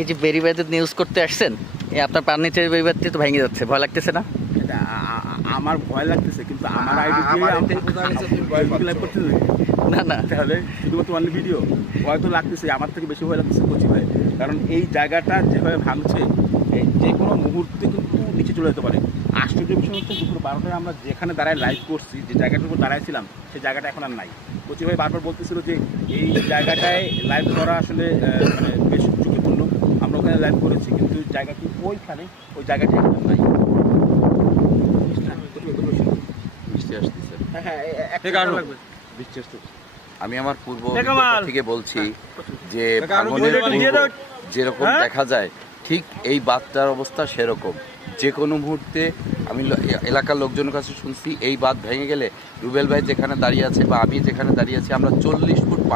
এই যে বেরিবাদের নিউজ করতে আসছেন, এই আপনার পার নিচে বেরিবাদটি তো ভেঙে যাচ্ছে, ভয় লাগতেছে না? আমার ভয় লাগতেছে, কিন্তু আমার আইডি লাইভ করতে না না, তাহলে শুধুমাত্র অনলি ভিডিও ভয় তো লাগতেছে। আমার থেকে বেশি ভয় লাগতেছে কচি ভাই, কারণ এই জায়গাটা যেভাবে ভাঙছে যে কোনো মুহূর্তে কিন্তু নিচে চলে যেতে পারে। আশ্চর্য বিষয় হচ্ছে দুপুর 12টায় আমরা যেখানে দাঁড়ায় লাইভ করছি, যে জায়গাটার উপর দাঁড়াইছিলাম সেই জায়গাটা এখন আর নাই। কচি ভাই বারবার বলতেছিল যে এই জায়গাটায় লাইভ করা আসলে মানে বেশ ঝুঁকিপূর্ণ। আমরা ওখানে লাইভ করেছি, কিন্তু জায়গাটি ওইখানে, ওই জায়গাটি এখন আর নাই। বৃষ্টি আসতেছে। বৃষ্টি আসতেছে। আমি আমার পূর্ব অভিজ্ঞতা থেকে বলছি যে ভাঙনের পূর্ব যেরকম দেখা যায় ঠিক এই বাঁধটার অবস্থা সেরকম। যে কোনো মুহূর্তে আমি এলাকার লোকজনের কাছে শুনছি এই বাঁধ ভেঙে গেলে রুবেল ভাই যেখানে দাঁড়িয়ে আছে বা আমি যেখানে দাঁড়িয়ে আছি আমরা 40